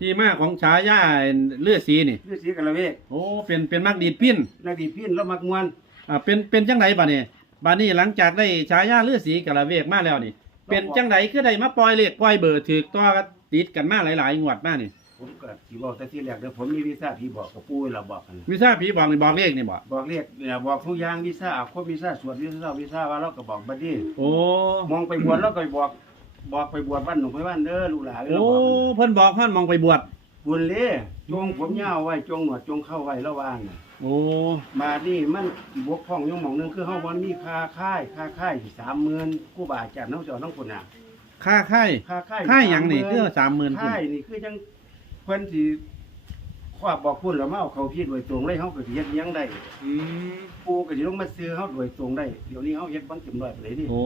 ที่มาของฉายาเลือดสีนี่ ฤาษีกะละเวกโอ้ เป็นเป็นมักดีดพินนักดีพินแล้วมักมวนอ่าเป็นเป็นจังไดบัดนี้บัดนี้หลังจากได้ฉายาเลือดสีกะละเวกมาแล้วนี่ เป็นจังไดคือได้มาปล่อยเลขปล่อยเบอร์ถูกต่อกันติดกันมาหลายๆงวดมานี่ผมก็สิบอกแต่ที่แรกเด้อผมมีวีซ่าพี่บอกกับปู่เราบอกกันวิชาผีบอกนี่บอกเลขนี่บ่บอกเรียกเนี่ยบอกทุกอย่างวีซ่าอาครบวีซ่าสวดวีซ่าวีซ่าว่าเราก็บอกบัดนี้โอ้มองไปบวชเราก็บอก บอกไปบวชบ้านหนุ่มไปบ้านเด้อลูกหลานเด้อโอ้บอกเพิ่นบอกท่านมองไปบวชบุญเล่จงผมยาวไว้จงหนวดจงเข้าไว้ระหว่างน่ะโอ้มานี่มันบกพร่องอยู่หม่องหนึงคือเฮาบ่มีค่าค่ายค่าค่ายที่30,000กูบาอาจารย์เฮาเจ้าทั้งคนน่ะค่าค่ายค่าค่ายค่ายหยังนี่30,000คือสามหมื่นค่ายนี่คือจังเพิ่นสิครอบบอกพุ่นแล้วมาเอาเขาพี่โดยตรงเลยเฮาก็สิเฮ็ดหยังได้อืม ปูก็สิลงมาซื้อเฮาโดยตรงได้เดี๋ยวนี้เฮาเฮ็ดบังเต็มร้อยไปเลยดิโอ้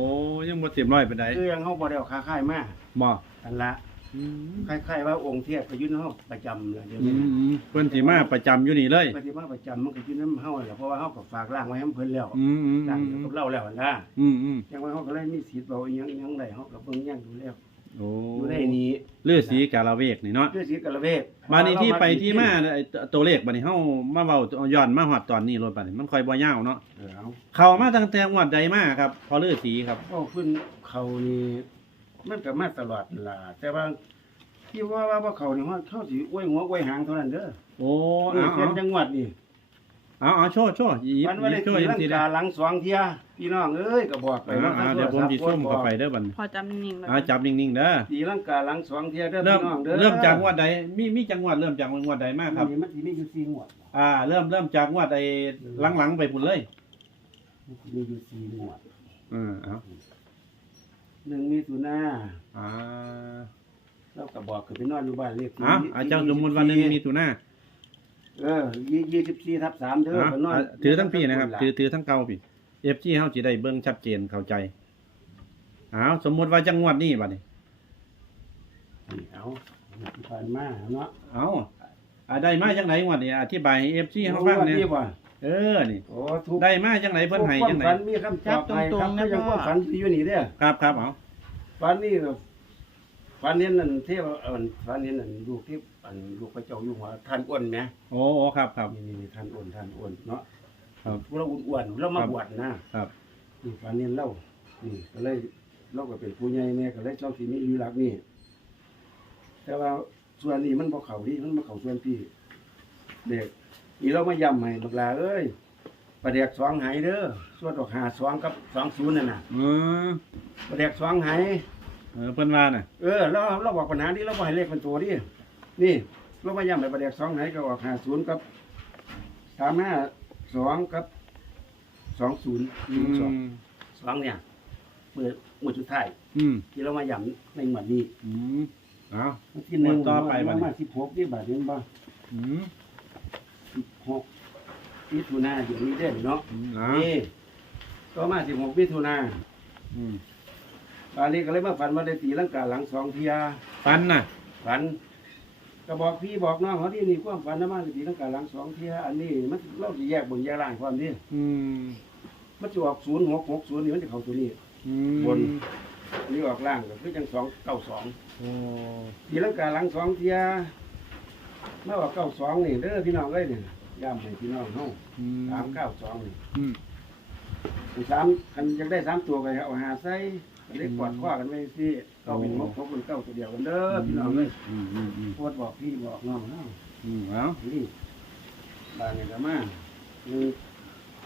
ยังบ่เต็มร้อยปานใดคือยังเฮาบ่ได้เอาค่าค่ายมาบ่อันละอืมคล้ายๆว่าองค์เทพก็อยู่ในเฮาประจำเลยเดี๋ยวอืนี้มเพิ่นสิมาประจำอยู่นี่เลยปฏิมาประจำมันก็อยู่นำเฮาแหละเพราะว่าเฮาก็ฝากร่างไว้ให้เพิ่นแล้วอืมอืมร่างอยู่กับเราแล้วนะอืมอืมจังว่าเฮาก็เลยมีสิทธิ์เว้าอีหยังอีหยังได้เฮาก็เบิ่งแย่งดูแล้ว โอ้อยู่ในนี้เลือดสีกาลาเวกนี่เนาะคือสิทธิ์กะละเวกมานี่ที่ไปที่มาไอ้ตัวเลขบัดนี้เฮามาเว้าย้อนมาฮอดตอนนี้รถบัดนี้มันค่อยบ่ยาวเนาะเออเอาเข้ามาตั้งแต่งวดใดมาครับ พอเลือดสีครับเว้าขึ้นเขานี่มันก็มาตลอดนั่นล่ะแต่ว่าที่ว่าว่าบ่เขานี่ว่าเขาสิอวยหัวอวยหางเท่านั้นเด้อโอ้เออเอาเป็นจังหวัดนี่ เอาเอาโชว์โชว์หยิบมันว่าหได้ยิบโชตีว์ลังสิกาหลังสองเที่ย พี่น้องเอ้ยก็บอกไปอ่าว่าอ่าเดี๋ยวผมสิซุ่มเข้าไปเด้อบัดนี้พอจำนิ่งๆแล้วอ่าจับนิ่งๆเด้อตีลังกาหลังสองเที่ยเด้อเริ่มพี่น้องเด้อเริ่มจากงวดใดมีมีจังหวัดเริ่มจากงวดใดมาครับ นี่มันสิมีอยู่สี่งวดอ่า เริ่มเริ่มจากงวดไอ้หลังๆไปพุ่นเลยมันสิมีอยู่สี่งวดอือเอาหนึ่งมีสุนาอ่าเราก็บอกคือไปนอนอยู่บ้านเลขที่เอ้าอาจารย์สมมุติวันหนึงมีตุหน้าเออยี่ยี่สิบสี่ทับสามเด้ออะไปนอนอะถือทั้งพี่นะครับ ถือถือทั้งเก่าพี่ FG เฮาสิได้เบิ่งชัดเจนเข้าใจอ้าวสมมุติว่าจังหวัดนี้บัดนี้ นี่เอาที่ผ่านมาเนาะเอาอ่าได้มาจังไหนงวดนี้อธิบายให้ FG เฮาฟังโอ้แหน่ดีบ่เออนี่ โอ้ทุกได้มาจังไหนเพิ่นให้จังไหน ความฝันมีคำตอบให้ครับก็ยังความฝันที่อยู่นี่เด้อครับครับเอาฝันนี่ก็ฝันเห็นนั่นเทพเอิ่นฝันเห็นนั่นลูกที่อันลูกพระเจ้าอยู่หัวท่านอ้วนไหมโอ้โอ้ครับครับนี่นี่นี่ท่านอ้วนท่านอ้วนเนาะ ครับเราอ้วนๆเรามาบวชนะครับนี่ฝันเห็นเรานี่ก็เลยเราก็เป็นผู้ใหญ่แน่ก็เลยเจ้าที่นี้อยู่หลักนี่แต่ว่าส่วนนี้มันบ่เข้าที่มันมาเข้าส่วนพี่เด็กนี่เรามาย้ำให้บักลาเอ้ยประเด็กสองหายเด้อส่วนดอกหาสองกับสองศูนย์นั่นน่ะเออประเด็กสองหายเออเพิ่นว่าน่ะเออเราเราบอกปัญหาที่เราบอกให้เลขเป็นตัวดินี่เราพยายามไปประเด็กสองไหนก็ออกหาศูนย์กับสามห้า สองกับสองศูนย์อืสองมสองเนี่ยเมื่อเมื่อสุดท้ายอืมที่เรามาย้ำในหมวดนี้อืมเอาวันที่หนึ่งหมวดต่อไปบัมาดนี้มาสิบหกนี่บาทนี้บ้างอืมสิบหกมิถุนาอยู่นี้เด่นเนาะอืมเอานี่ก็มาสิบหกมิถุนาอืมบาลีก็เลยมาฝันว่าได้ตีลังกาหลังสองเทียปันน่ะฝัน ก็บอกพี่บอกน้องเขาที่นี่ความฝันนะมาสีตั้งแต่หลังสองเที่ยอันนี้มันเราจะแยกบนแยกล่างความนี้อืมมันจะออกศูนย์หกหกศูนย์นี่มันจะเข้าตัวนี้อืมบนอันนี้ออกล่างก็คือจังสองเก้าสองโอ้ทีลังกาหลังสองเที่ยเมื่อออกเก้าสองนี่เด้อพี่น้องเอ้ยนี่ย้ำให้พี่น้องเฮาอืมสามเก้าสองนี่อืมสามคันยังได้สามตัวก็เอาหาใส่ก็เลยกอดข้อกันไว้สิ เก้าเป็นหกหกเป็นเก้าตัวเดียวกันเด้อพี่น้องเอ้ยอืมอืมอืมโพดบอกพี่บอกน้องเฮาอืมเอานี่บางอย่างก็มาคือ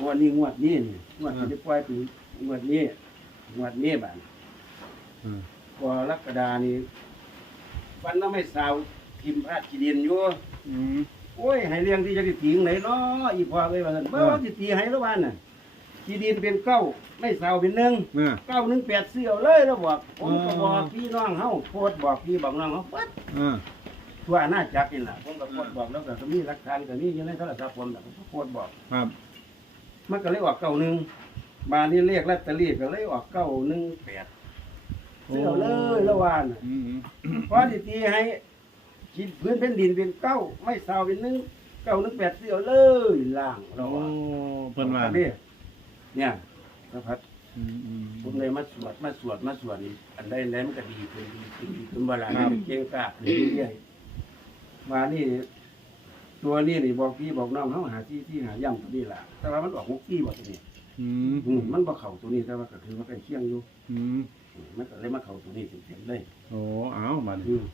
งวดนี้งวดนี้นี่งวดที่ได้ปล่อยเป็นงวดนี้งวดนี้บางอืมกรกฎานี่วันนั้นไม่สาวทิมพาดขีดินอยู่อืมโอ้ยให้เลี้ยงที่จะสิตีงไหนเนาะอีพ่อเอ้ยว่าซั่นบ่ว่าสิตีให้แล้ววันน่ะ ขีดินเป็นเก้าไม่สาวเป็นหนึ่งเนี่ยเก้าหนึ่งแปดเสี่ยวเลยแล้วบอกผมก็บอกพี่น้องเฮาโพดบอกพี่บอกน้องเฮาปึ๊ดอ่าทั่วหน้าจักนี่ล่ะผมก็โพดบอกแล้วก็มีหลักฐานก็มีอยู่ในโทรศัพท์ผมน่ะผมก็โพดบอก ครับ มันก็เลยออกเก้าหนึ่งบานนี้เลขลอตเตอรี่ก็เลยออกเก้าหนึ่งแปดเสียวเลยละวานน่ะอืมอืมเพราะที่ตีให้คิดพื้นแผ่นดินเป็นเก้าไม่สาวเป็นหนึ่งเก้าหนึ่งแปดเสียวเลยล่างเราโอ้ว่าเพิ่นว่าเนี่ย เนี่ยนะครับอืมอืมผมเลยมาสวดมาสวดมาสวดนี่อันใดอันใดมันก็ดีขึ้นดีขึ้นดีขึ้นเวลาครับเก่งกาจเรื่อยๆว่านี่ ตัวนี้นี่บอกพี่บอกน้องเขาหาที่ที่หาย่ำตัวนี้แหละแต่ว่ามันออกหกที่บอกตัวนี้อืมอืมมันบ่เข้าตัวนี้แต่ว่าก็ถือว่าใกล้เคียงอยู่อืมอืมมันก็เลยมาเข้าตัวนี้เต็มๆเลยโอ้เอาบัดนี้อืม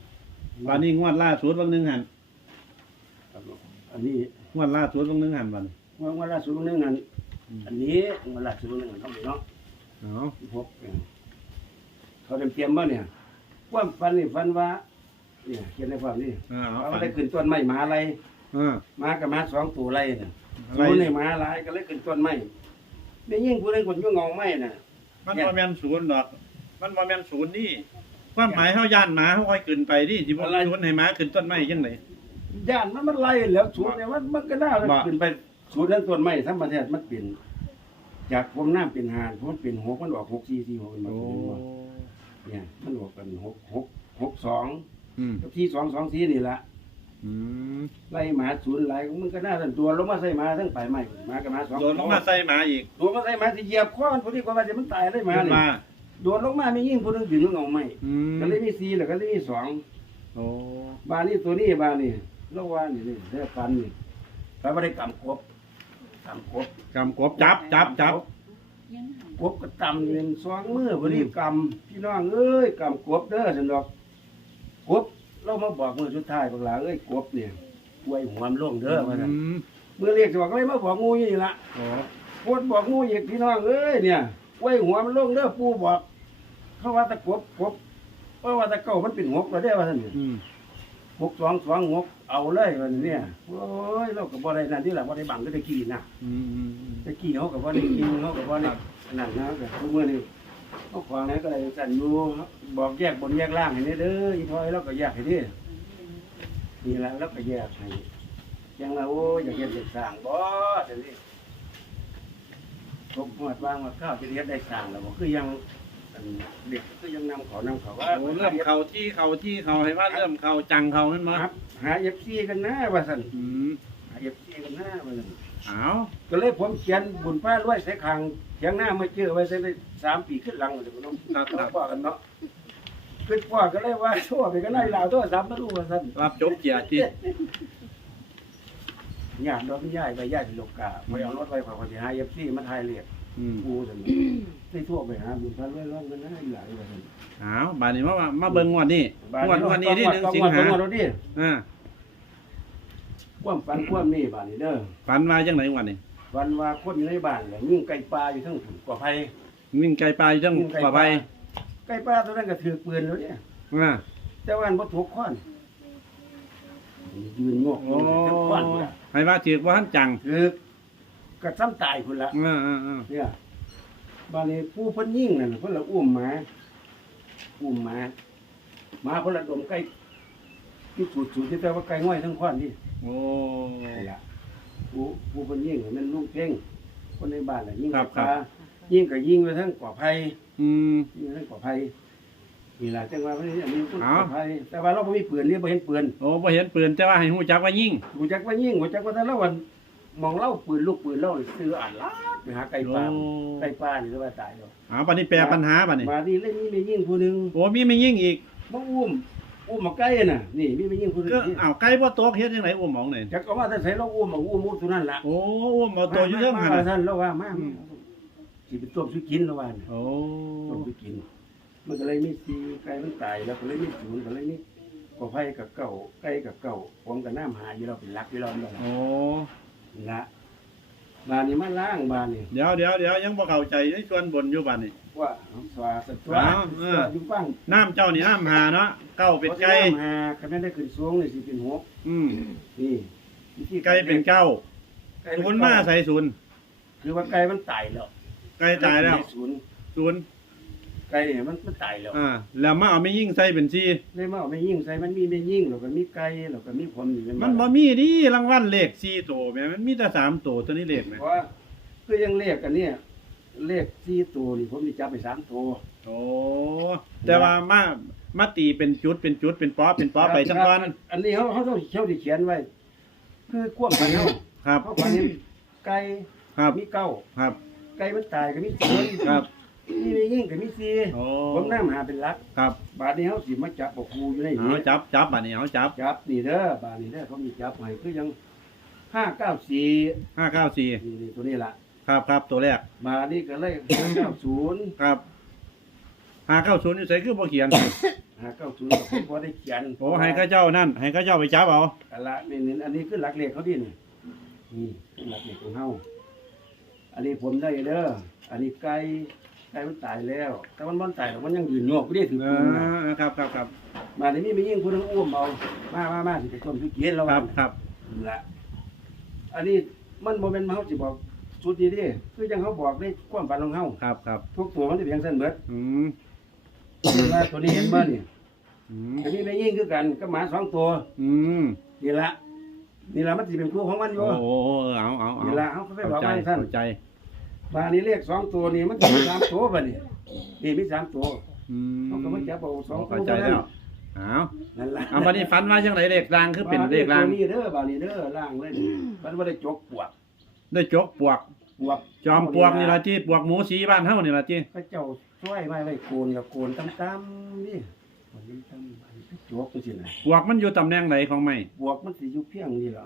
บัดนี้งวดล่าสุดวันหนึงหันอันนี้ งวดล่าสุดวันหนึงหันบัดนี้ว่าว่าล่าสุดนึงอันอืม อันนี้ว่าล่าสุดนึงอันเขาเนาะเอาพบกันเขาเตรียมเตรียมบ่เนี่ยความฝันนี่ฝันว่าเนี่ยเขียนในความนี่เอาเอาเขาฝันได้ขึ้นต้นไม้หมาอะไรเออหมากับหมาสองตัวไรเนี่ยอะไรตัวนี่หมาหลายก็เลยขึ้นต้นไม้ได้ยิ่งผู้ใดคนยุ่งงองไม้น่ะ มันบ่แม่นศูนย์ดอก มันบ่แม่นศูนย์นี่ความหมายเฮาย่านหมาเฮาค่อยขึ้นไปดิสิบ่อะไร ศูนย์ให้หมาขึ้นต้นไม้จังได๋ย่านมันมันไล่แล้วสูงเนี่ยมันมันก็น่าจะบ่ ขึ้นไป สูงนั้นต้นไม้ทั้งประเทศมันเปลี่ยนจากผมน้ำเป็นหานเพราะมันเป็นหกมันออกหกสี่สี่หกเป็นมาโอ้ถึงว่าเนี่ยมันออกเป็นหกหกหกสองอืมกับที่สองสองสี่นี่ละอืมไล่หมาศูนย์ไล่มันก็น่าจะตัวลงมาใส่หมาทั้งไปไม่หมากับหมาสองโดนลงมาใส่หมาอีกตัวมาใส่หมาที่เหยียบข้อมันพอดีกว่ามันจะมันตายเลยหมาขึ้นนี่มาโดนลงมาไม่ยิ่งผู้หนึงถึงเงาไม่อืมก็เลยมีสี่แล้วก็เลยมีสองโอ้บานนี้ตัวนี้บานนี้โลกว่านี่นี่เด้อฟันนี่ไปบ่ได้กำกบ กำกบกำกบจับจับจับกบก็ตำเป็นสองมือบ่ได้กำพี่น้องเอ้ยกำกบเด้อซั่นดอกกบเรามาบอกมือสุดท้ายบักหลาเอ้ยกบเนี่ยกล้วยหัวมนลงเด้อว่าซั่นอืมมือเรียกสิบอกเลยมาบอกงูอยู่นี่ล่ะโอ้โพดบอกงูอีกพี่น้องเอ้ยเนี่ยกล้วยหัวมันลงเด้อปู่บอก เขาว่าแตะกบกบเพราะว่าแตะเก่ามันเป็นหกแล้วเด้อว่าซั่นนี่อืม หกสองสองหกเอาเลยวันนี้เนี่ยโอ้ยเราก็บ่ได้นั่นที่ละบ่ได้บังก็ได้กี่นะอืมอืมอืมได้กี่เขาก็บ่ได้กินเขาก็บ่ได้นั่นนะก็ทุกมื้อนี้เขาขวางไหนก็ได้สั่นอยู่บอกแยกบนแยกล่างให้นี่เด้ออีพ่อยเราก็แยกให้นี่นี่ละเราก็แยกให้ยังละโอ้ยอยากเฮ็ดเด็กสร้างบ่จังนี้ทบหมดวางว่าข้าวจะเฮ็ดได้สร้างแล้วบ่คือยังอัน เด็กคือยังนำเขานำเขาว่าโอ้เริ่มเข้าที่เข้าที่เข้าให้ว่าเริ่มเข้าจังเข้านั่นมาครับ หา FC กันนะว่าซั่นอืมหา FC กันนะว่าซั่นเอาก็เลยผมเขียนบุญป้ารวยใส่ขังเขียงหน้ามาเจอไว้ใส่ได้สามปีขึ้นหลังเลยคุณน้องครับครับพ่อกันเนาะขึ้นพ่อก็เลยว่าชั่วไปก็ไล่ลาวตัวสามมารู้ว่าซั่นรับจบเกียรติญาติเราไม่ย้ายไปย้ายไปโลกาไปเอารถไปขอขอสิหาเอฟซีมาทายเรียก อืมกูซั่นได้ทั่วไปหาบุญป้ารวยร้อนกันนะอีหลายว่าซั่นเอาบาดนี้มาว่ามาเบิ่งงวดนี้งวดงวดนี้ที่หนึ่งสิงหาต้องงวดนี้อ่าความฝันความนี่บาดนี้เด้อฝันว่าจังไหนงวดนี้วันว่าคนอยู่ในบ้านแหละยิ่งไก่ปลาอยู่ทั้งถุงกว่าไผวิ่งไกลปลาอยู่จังกว่าไปไก่ปลาตัวนั้นก็ถือปืนแล้วเนี่ยอ่าแต่ว่ามันบ่ถูกค้อนยืนงอกโอ้อยู่ทั้งค้อนพุ่นล่ะให้ว่าถือว่าท่านจังคือ กระซ้ำตายพุ่นละอ่าอ่าอ่าเนี่ยบานี้ผู้เพิ่นยิ่งนั่นน่ะเพิ่นละอุ้มหมาอุ้มหมาหมาเพิ่นละดมไก่ที่สูดสูดที่แต่ว่าไก่ง่อยทั้งค้อนนี่โอ้ นี่ล่ะผู้ผู้เพิ่นยิ่งนี่มันลุงเพ่งคนในบ้านน่ะยิ่งครับกับครัปลาบยิ่งก็ยิ่งไปทั้งก่อไผ่อืม ยิ่งทั้งก่อไผ่นี่ล่ะจังว่าเพิ่นอันนี้คนอ้าวก่อไผ่แต่ว่าเราบ่มีปืนนี่บ่เห็นปืน โอ้บ่เห็นปืนแต่ว่าให้ฮู้จักว่ายิงกูจักว่ายิ่งกูจักว่าแต่ละวัน มองเล่าปืนลูกปืนเล่านี่ซื้ออ่านลาดไปหาไก่ปลาโอ้ ไก่ปลานี่ก็ว่าตายแล้วเอาบัดนี้แปลปัญหาบัดนี้มานี่เล่นนี่มียิ่งผู้หนึงโอ้มีไม่ยิงอีกมาอุ้มอุ้มมาไก่น่ะนี่มีมียิ่งผู้หนึงก็นี่อ้าวไก่บ่ตกเฮ็ดจังไดอุ้มหมองนี่จักเอามาแต่ใส่เราอุ้มมาอุ้มมุดตัวนั้นล่ะโอ้อุ้มเอาตัวอยู่เทิงมาหั่นมาน่ะท่านแล้วว่ามาอืมสิเป็นต้มสุกินแล้วว่าน่ะ โอ้ต้มสุกิน มันก็เลยมีสีไก่มันตายแล้วก็เลยมีศูนย์ก็เลยมีกอไผ่กับเก่าไก่กับเก่าผมกับน้ำหาอยู่เราเป็นหลักอยู่เราแล้วโอ้ นะบ้านนี้มาล้างบ้านนี่เดี๋ยวเดี๋ยวเดี๋ยวยังบ่เข้าใจในส่วนบนอยู่บัดนี้ ว่าสวาสวาอ้าวเออ อยู่ฟังน้ำเจ้านี่น้ำหาเนาะเก้าเป็นไก่พราะฉะนั้นหาคะแนนได้ขึ้นสูงนี่สิเป็นหกอืมนี่วิธีไก่เป็นเก้าไก่เป็ศูนย์มาใส่ศูนย์คือว่าไก่มันตายแล้วไก่ตายแล้วศูนย์ศูนย์ไก่เนี่ยมันมันตายแล้วอ่าแล้วมาเอาไม่ยิ่งใส่เป็นสี่เลยมาเอาไม่ยิ่งใส่มันมีไม่ยิ่งแล้วก็มีไก่แล้วก็มีผมนี่เป็มันบ่มีดิรางวัลเลขสี่ตัวแม่มันมีแต่สามตัวตัวนี้เลขแม่เพราะว่าคือยังเลขกันเนี่ยเลขสี่ตัวนี่ผมมีจับไปสามตัวโอ้แต่ว่ามามาตีเป็นจุดเป็นจุดเป็นป๊อเป็นป๊อไปสักวันอันนี้เขาเขาต้องเขาที่เขียนไว้ คือควบกันเขาครับเขาฝันเห็นไก่ครับมีเก้าครับ ไก่มันตายก็มีศูนย์ครับ นี่มียิ่งกับมีซีโอ้ผมน้ำหาเป็นหลัก ครับบาดนี้เขาสิมาจับบอกครูอยู่ในเอานี้จับจับบัดนี้เอาจับจับนี่เด้อบาดนี้เด้อเขามีจับให้คือยังห้าเก้าสี่ห้าเก้าสี่นี่นี่ตัวนี้ละครับครับตัวแรกบาดนี้ก็เลยห้าเก้าศูนย์ครับห้าเก้าศูนย์นี่ใส่คือบ่เขียนห้าเก้าศูนย์ก็ผมพอได้เขียนโอ้ให้ข้าเจ้านั่น ให้ข้าเจ้าไปจับเอาอันละนี่นี่อันนี้คือหลักเลขเขาดินี่นี่คือหลักเลขของเฮาอันนี้ผมได้เด้ออันนี้ไก่ ไก่มันตายแล้ว แต่มันมันตายแล้วมันยังยืนงอกไม่ได้ถือเอปืนนะอครับครับครับมาในนี้มียิ่งผู้ทั้งอ้วมเอามามามาสิไปต้มทุกเย็นแล้วครัวับนครับนั่นละอันนี้มันโมเมนต์มาเขาสิบอกสุดนี้ดิคือยังเขาบอกได้ความฝันของเฮาครับครับทุกตัวมันจะเพียงเส้นเบิดอืมเห็นว่าตัวนี้เห็นบ่นี่อืมอันนี้ไม่ยิ่งคือกันก็หมาสองตัวอืมนี่ละนี่ละมันสิเป็นคู่ของมันอโอ้ยู่โหเอาเอาเอานี่ละเขาก็ไปบอกเข้าใจว่าให้ท่านเข้าใจ บานี้เลขสองตัวนี่มันจะมีสามตัวบ่นี่นี่มีสามตัวอืมเขาก็มาจับเอาสองตัวเข้าใจแล้วเอานั่นละเอาบัดนี้ฝันว่าจังไดเลขรางคือเป็นเลขรางตัวนี้เด้อบานี้เด้อล่างเลยนี่มันบ่ได้จกปวกได้จกปวก ปวกจอมปวกนี่ล่ะที่ปวกหมูสีบ้านเฮานี่ล่ะที่พระเจ้าช่วยไว้ไว้โกนกับโกนต่ำๆนี่โกนต่ำๆไปจกจังซี่นะปวกมันอยู่ตำแหน่งไหนของไม้ปวกมันสิอยู่เพียงนี่ล่ะ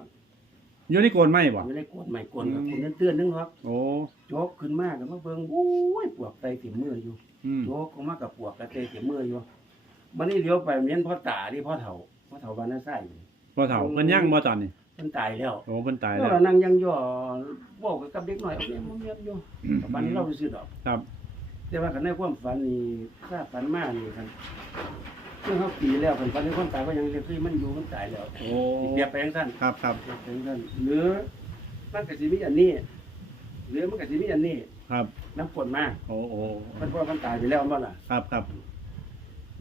อยู่ในโกนไม้บ่อยู่ในโกนใหม่โกนกับโกนเตือนๆนึงหรอกโอ้จกขึ้นมาก็มาเบิ่งโอ้ยปวกไตเต็มมืออยู่อืมโจกออกมากับปวกกระเตยเต็มมืออยู่มันนี่เลี้ยวไปเหมียนพ่อตาที่พ่อเฒ่าพ่อเฒ่าบ้านนาไส้บ่เฒ่าเพิ่นยังบ่ตอนนี้มันตายแล้วโอ้เพิ่นตายแล้แล้วว เรานั่งยังย่อบอกกับเด็กหน่อยเอาเนี่ยมันเงียบอยู่กับฝันเราซื่อๆดอก ครับ แต่ว่าคันในความฝันนี่ถ้าฝันมานี่คัน ซึ่งเขาปีแล้วคันฝันในความตายก็ยังเรียกคือมันอยู่มันตายแล้วโอ้เปรียบไปจังซั่นครับครับเปรียบไปจังซั่นหรือมันก็สิมีอันนี้หรือมันก็สิมีอันนี้ครับน้ำฝนมาโอ้โอ้มันเพราะมันตายไปแล้วมันล่ะครับครับ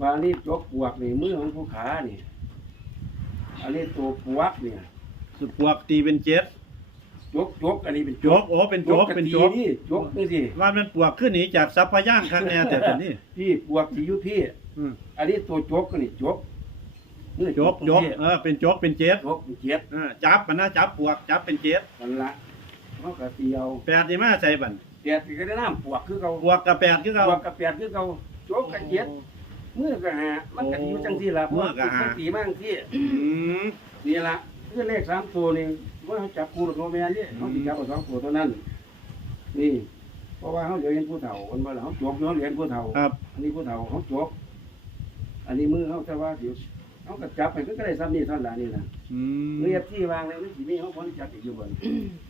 บานี่จกปวกนี่มือของผู้ขานี่อันนี้ตัวปวกเนี่ยสุดปวกตีเป็นเจ็ดจกจกอันนี้เป็นโจกโอ้เป็นโจกเป็นโจกนี่จกนี่สิว่ามันปวกขึ้นหนีจากซับพย่างครั้งแน่แต่ตอนนี้พี่ปวกที่อยู่พี่ อืมอันนี้ตัวจกก็นี่จกนี่โจกโจกเออเป็นโจกเป็นเจ็ดจกเป็นเจ็ดเออจับมันนะจับปวกจับเป็นเจ็ดนั่นละเขากระเตียวแปดนี่มาใส่บันแปดก็ได้น้ำปวกคือเขาปวกกับแปดคือปเขาวกกับแปดคือเขาจกกับเจ็ดมือก็หามันก็สิอยู่จังที่ละเพราะว่ามันตีมากที่อืมนี่ละคือเลขสามตัวนี่ว่าเขาจับคู่หรือโนแมนนี่เขาสิจับเอาสองตัวเท่านั้น นี่ เพราะว่าเขาเหลือเห็นผู้เฒ่าคนบ่ล่ะเขาจบอยู่เขาเหลือเห็นผู้เฒ่าครับอันนี้ผู้เฒ่าเขาจบ อันนี้มือเขาแต่ว่าเดี๋ยวเขาก็จับไปก็ได้ซ้ำนี่เท่านั้นนี่นะอืมเรียบที่วางเลยนี่สิมีเขาพอที่จับอีกอยู่บน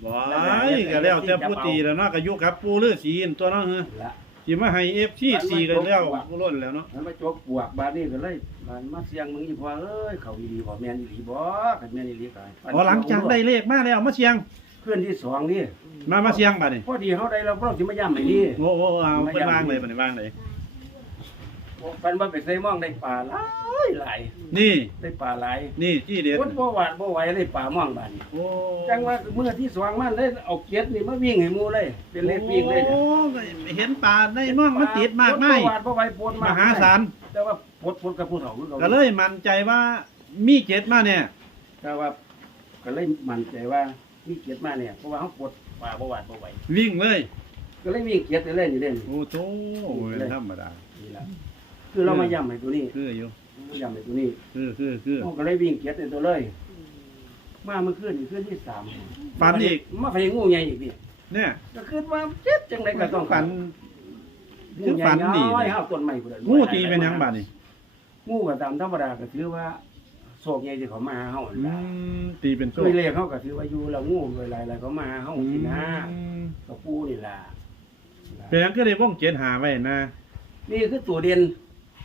ว้ายก็แล้วแต่ผู้ตีแล้วเนาะก็อยู่กับปูฤาษีนั่นตัวเนาะเฮ้อละสิมาให้ FC ตีกันแล้วล้นแล้วเนาะมันมาจกปวกบาดนี่ก็เลยบานมาเสียงมึงอีพอเอ้ยเขาอีหลีบ่แม่นอีหลีบ่คันแม่นอีหลีก็ให้อ๋อหลังจากได้เลขมาแล้วมาเสียงเพื่อนที่สองนี่มามาเสียงบัดนี้พอดีเขาได้เราเราสิมาย่ำให้ดีโอ้โอ้เอาเพิ่นวางเลยบัดนี้วางเลย ปันว่าไปใส่หมองได้ปลาหลายหลายนี่ ได้ปลาหลายนี่ที่เด็ด คนบ่หวาดบ่ไหวได้ปลาหมองบาดนี้โอ้จังว่าเมื่อที่สองมันได้เอาเกียรนี่มาวิ่งให้หมูเลย เป็นเลขวิ่งเลยเนี่ยโอ้เห็นปลาในม่องมันติดมากคนไม่บ่หวาดบ่ไหวปวดมมากหาศาลแต่ว่าปวดปวดกับผู้เฒ่าคือเขาก็เลยมั่นใจว่ามีเจ็ดมาเนี่ยแต่ว่าก็เลยมั่นใจว่ามีเกียรติมาเนี่ยเพราะว่าเขาปวดปลาบ่หวาดบ่ไหววิ่งเลย ก็เลยวิ่งเกียรติเล่นนี่เล่นโอ้โธ่เป็นธรรมดานี่ล่ะ คือเรามาย้ำให้ตัวนี้คืออยู่มาย้ำให้ตัวนี้คือคือคือเขาก็เลยวิ่งเกียรติในตัวเลย มาเมื่อคืนนี่คืนที่สามฝันอีกมาฝันงูใหญ่อีกนี่เนี่ยก็คิดว่าเจ็บจังไดก็ต้องฝันงูคือใหญ่ฝันดีน้อยเลยเฮาต้นไม้พุ่นน่ะงูตีเป็นหยังบาดนี่งูก็ตามธรรมดาก็ถือว่าโศกใหญ่ที่เขามาหาเฮาอืล่ะมตีเป็นโซ่ด้วยเลขเขาก็ถือว่าอยู่แล้วงูด้วยหลายๆเขามาหาเฮาสินะอืมก็ปูนี่ล่ะเป็นหยังก็ได้วงเจ็ดหาไว้นะนี่คือตัวเด่น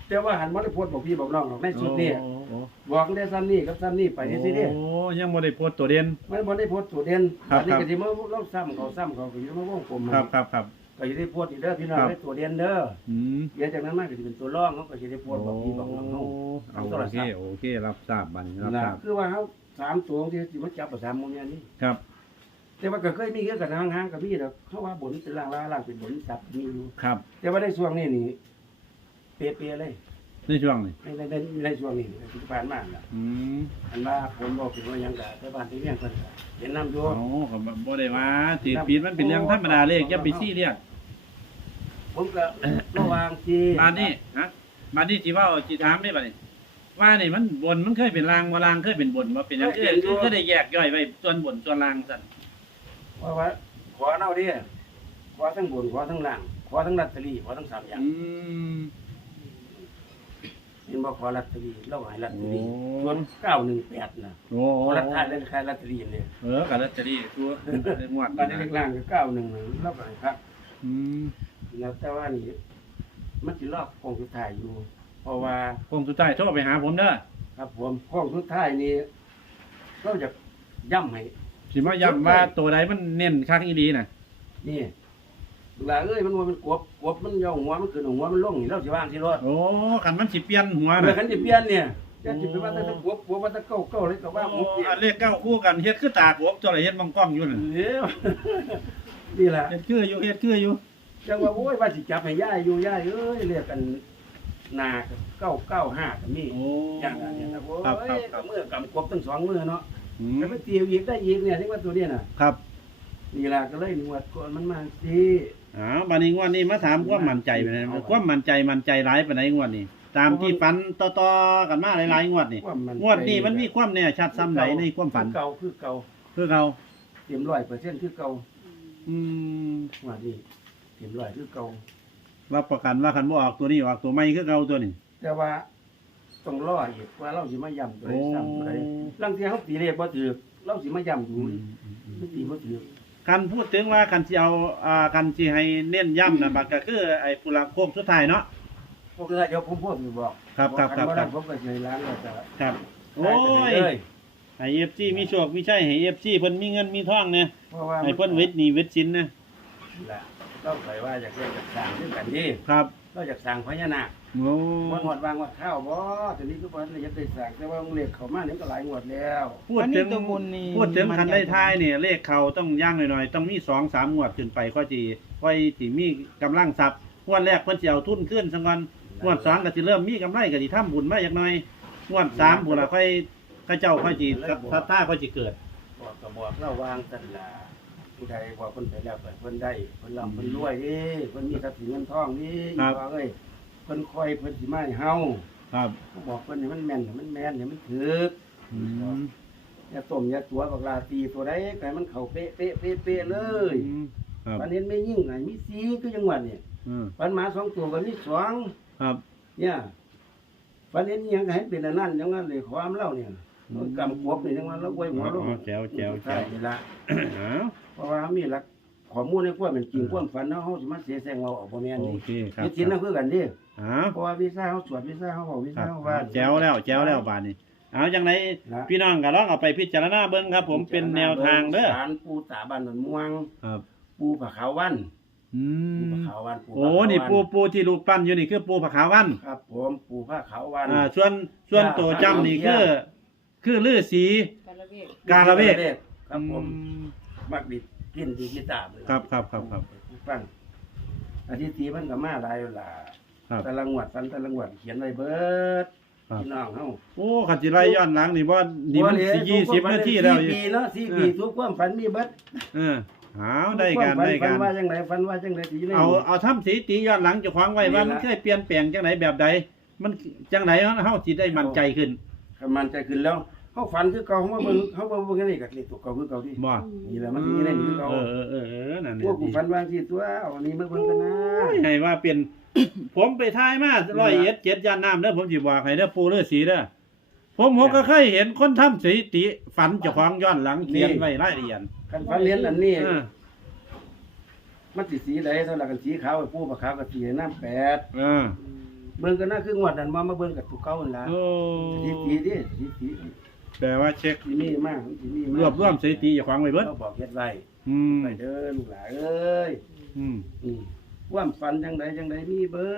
แต่ว่าหันบ่ได้โพดบอกพี่บอกน้องหรอกในชุดนี้โอ้โอ้บอกได้ซ้ำนี่กับซ้ำนี่ไปนี่สิเด้โอ้ยังบ่ได้โพสต์ตัวเด่น มันบ่ได้โพดตัวเด่นครับ อันนี้ครับก็สิมาเล่าซ้ำเขาซ้ำเขาก็สิมาวงกลมให้ครับครับครับ ก็สิได้โพดอีกเด้อพี่น้องครับ ได้ตัวเด่นเด้ออืมเดี๋ยวจากนั้นมาก็สิเป็นตัวร่องเขาก็สิได้โพดบอกพี่บอกน้องเฮาเอาโอเคโอเครับทราบบัดนี้รับนะทราบคือว่าเฮาสามตัวที่สิมาจับประสามโมงเนี่ยนี่ครับแต่ว่าก็เคยมีเกี่ยวกับทางห้างกับพี่ดอกเขาว่าบนเป็นล่างล่างล่างเป็นบนจับมีอยู่ ครับแต่ว่าในช่วงนี้นี่ เปรียๆเลยในช่วงนี้ในในในในช่วงนี้ที่ผ่านมาน่ะอืมอันว่าผมบอกถึงว่าหยังกะแต่บ้านที่เลี้ยงเพิ่นก็เห็นน้ำอยู่อ๋อก็บ่ได้ว่าติดปีนมันเป็นเรื่องธรรมดาเลยอย่าไปซี่เรียกผมก็ ระวังที่บานนี้ฮะบานนี้ที่ว่าจิถามได้บ่นี่ว่านี่มันบนมันเคยเป็นรางว่าลางเคยเป็นบนว่าเป็นหยังคือคือคือได้แยกย่อยไว้ส่วนบนส่วนล่างสั่นว่าว่าขอเอาดิขอทั้งบนขอทั้งล่างขอทั้งลัตเตอรี่ขอทั้งสามอย่าง อืม เห็นบ่ขอลัตเตอรี่เราให้ลัตเตอรี่โอ้ ส่วนเก้าหนึ่งแปดนะโอ้ขอลัตท้ายแล้วขายลัตเตอรี่เลยเออกับลอตเตอรี่ตัวงวดบ้านเล็กล่างก็เก้าหนึ่งเราก็ให้ครับอืมแล้วแต่ว่านี่มันสิรอบโค้งสุดท้ายอยู่ เพราะว่าคงสุดท้ายโทรไปหาผมเด้อครับผมโค้งสุดท้ายนี่เราจะย่ำให้ สิมาย้ำว่าตัวใดมันเน้นคักอีดีน่ะนี่ ลาเอ้ยมันว่ามันกบกบมันย่อหัวมันขึ้นหัวมันลงนี่เราสิวางที่รถโอ้คันมันสิเปลี่ยนหัวเมื่อน่ะคันจะเปลี่ยนเนี่ยจะจิไปว่าแต่กบกบว่าแต่เก้าเก้าเลยก็ว่าโอ้มุกเดียอันเลขเก้าคู่กันเฮ็ดคือตากบตัวละเฮ็ดมังกล้องอยู่น่ะเดี๋ยวนี่แหละ เฮ็ดคืออยู่เฮ็ดคืออยู่จังว่าโอ้ยว่าสิจับให้ย่ายอยู่ย่ายเอ้ยเรียกกันนาเก้าเก้าห้าก็มีโอ้อย่างนั้นเนี่ยนะโอ้ครับครับยครับมือกำกบทั้งสองมือเนาะอืมแล้วไปตีอีกได้อีกเนี่ยที่ว่าตัวเนี้ยน่ะครับ นี่ล่ะก็เลยนวดก่อนมันมาสิอ้าวบัดนี้งวดนี้มาถามความมั่นใจไปไหนใดความมั่นใจมั่นใจหลายปานใดงวดนี้ ตามที่ฝันต่อๆกันมาหลายๆงวดนี่ว่ามันงวดนี้มันมีความแน่ชัดซ้ำใดในความฝันคือเก่าคือเก่าคือเขาเต็มร้อยเปอร์เซ็นต์คือเก่าอืมงวดนี้เต็มร้อยคือเก่ารับประกันว่าคันบ่ออกตัวนี้ออกตัวใหม่คือเก่าตัวนี้ แต่ว่าต้องรออีกว่าเราสิมาย้ำตัวใดโอ้ซ้ำตัวใดลางเทีเขาตีเลขบ่ถือเราสิมาย้ำอยู่มันตีบ่ถือ คันพูดถึงว่าคันสิเอาอ่าคันสิให้เน้นย้ำน่ะบัดก็คือไอ้ปุระโค้งสุดท้ายเนาะ พวกเดี๋ยวผมพูดอยู่บอกครับครับครับ อกคกัรันบว่าผมก็สิให้ร้านเราจะครับโอ้โอ้ยเลยให้ FC มีโชคมีชัยให้ FC เพิ่นมีเงินมีทองเนี่ยเพราะว่าให้เพิ่นเวทหนี้เวทสินนะล่ะเราไปว่าอยากเรียนจากสร้างด้วยกันดีครับ เราอยากสร้างพญานาค โอ้มันหอดวางว่าข้าวบ่ตอนนี้ก็บ่ได้อยากได้สร้างแต่ว่าโรงเรียนเขามานี่ก็หลายงวดแล้วพูดอันถึนี้งตัวบนนี่พูดถึงมัน คันได้ยังทายเนี่ยเลขเขาต้องย่างหน่อยๆต้องมีสองสามงวดขึ้นไปค่อยสิค่อยสิมีกำลังทรัพย์งวดแรกเพิ่นสิเอาทุนขึ้นสักวันงวดสองก็สิเริ่มมีกำไรก็สิทำบุญมาอย่างน้อยงวดสามพุ่นละค่อยข้าเจ้าค่อยสิศรัทธาค่อยสิเกิดบอกก็บอกเราวางสันลาผู้ใดบอกเพิ่นไปแล้วเพิ่นได้เพิ่นร่ำเพิ่นรวยเด้เพิ่นมีทรัพย์สินเงินทองนี่ครับว่าเอ้ย เพิ่นคอยเพิ่นสิมาให้เฮาครับบอกเพิ่นให้มันแม่นให้มันแม่นให้มันถึกอืมอย่าต้มอย่าตัวบักลาตีตัวใดก็ให้มันเข้าเป๊ะเป๊ะเป๊ะเป๊ะเลยครับปันเห็นไม่ยิ่งไงมีสีคือจังหวัดนี่อืมปันหมาสองตัวก็มีสองครับเนี่ยปันเห็นอิหยังก็ให้เป็นอันนั้นจังนั้นเลยความเล่าเนี่ยมันกำกวบนี่จังว่าเราไว้หัวลง อ๋อแจ๋วแจ๋วแจ๋ใช่วนี่ละอ้าวเพราะว่ามีหลักข้อมูลในความเป็นจริงความฝันเนาะเฮาสิมาเสียแซงเราออกบ่แม่นโอนี่เคครับยึดสินนั่นคือกันดิ อ้าวเพราะว่าวีซ่าเฮาสวดวีซ่าเฮาบอกวีครัซ่าบเฮาว่า แจ๋วแล้วแจ๋วแล้วบาดนี้เอาจังไดนะ พี่น้องก็ลองเอาไปพิจารณาเบิ่งครับ ผมเป็นแนวทางเด้อศาลปู่ตาบ้านหนนม่วง ครับ ปู่ผาขาววันอืปู่ผามขาววันปู่โอ้ผาขาววันี่ปูปูที่รูปปั้นอยู่นี่คือปูผาขาววันครับผมปู่ผาขาววัน อ่าส่วนส่วนตัวจำนี่คือ คือลือสี กาละเวกครับผมอืม มักดิดกินดีกีตาร์เลยครับครับครับครับ ฟังอาทิตย์ทีมันก็มาหลายเวลา ครับ แต่ละงวดฟันแต่ละงวดเขียนไว้เบิดครับ พี่น้องเฮาโอ้ขันจิไลย้อนหลังนี่ว่านี่มันสิยี่สิบนาทีแล้วสี่ปีเนาะสี่ปีทุกความฝันมีเบิดเออเอาได้กันทุได้ฝักันฝันว่าจังไดฝันว่าจังไดสิได้เอาเอาทำสีตีย้อนหลังเจะขวางไว้ว่า นี่มันล่ะ เคยเปลี่ยนแปลงจังไหนแบบใดมันจังไหนเฮาสิได้มั่นใจขึ้นคันมันใจขึ้นแล้วเฮาฝันคือเก่าเฮามาเบิ่งเฮามาเบิ่งกันนี่ก็เลขตัวเก่าคือเก่าดิบ่นี่แหละมันสิได้คือเก่าเออเออเออเออนั่นพวกกูนี่ฝันว่าที่ตัวเอาอันนี้มาเบิ่งกันนะโอ้ยให้ว่าเป็น ผมไปทายมาร้อยเอ็ดเจ็ดย่านน้ำเด้อผมสิบอกให้เด้อปูเด้อสีเด้อผมผมก็เคยเห็นคนทำสถิติ ฝันเจ้าของย้อนหลังเขียนไว้รายละเอียดคันฝันเห็นอันนี้เออมันสิสีใดเท่านั้นกันสีขาวไอ้ผู้ปะขาวกับสีน้ำแปดเออเบิ่งกันนะคืองวดนั้นมามาเบิ่งกับตัวเก่านั่นล่ะโอ้สีสีดิสีสีแปลว่าเช็คสีมีมากสีมีมารวบรวมสถิติเจ้าของไว้เบิดเราบอกเฮ็ดไว้อืมไปเด้อลูกหลานเอ้ยอืมอืม ความฝันจังใดจังใดมีเบิ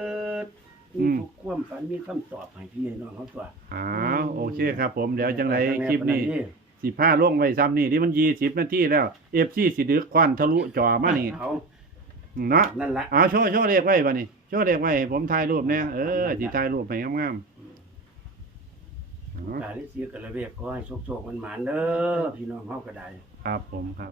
ดอืมีมทุกความฝันมีคำตอบให้พี่ให้น้องเขาตัวอ้าวโอเคครับผมเดี๋ยวจังไรคลิปนี้แม่สิผ้าล่วงไว้ซ้ำนี่ที่มันยี่สิบนาทีแล้วเอฟซีสิดึกควันทะลุจอมานี่เอาเนาะนั่นละเอาโชว์โชว์เรียกไว้บ่นี่โชว์เรียกไว้ให้ผมถ่ายรูปเนี่ยเออสิถ่ายรูปให้งามๆอ๋อการที่เสียกระเบียบก็ให้โชคๆมันหมานๆเด้อพี่น้องเฮาก็ได้ ครับผมครับ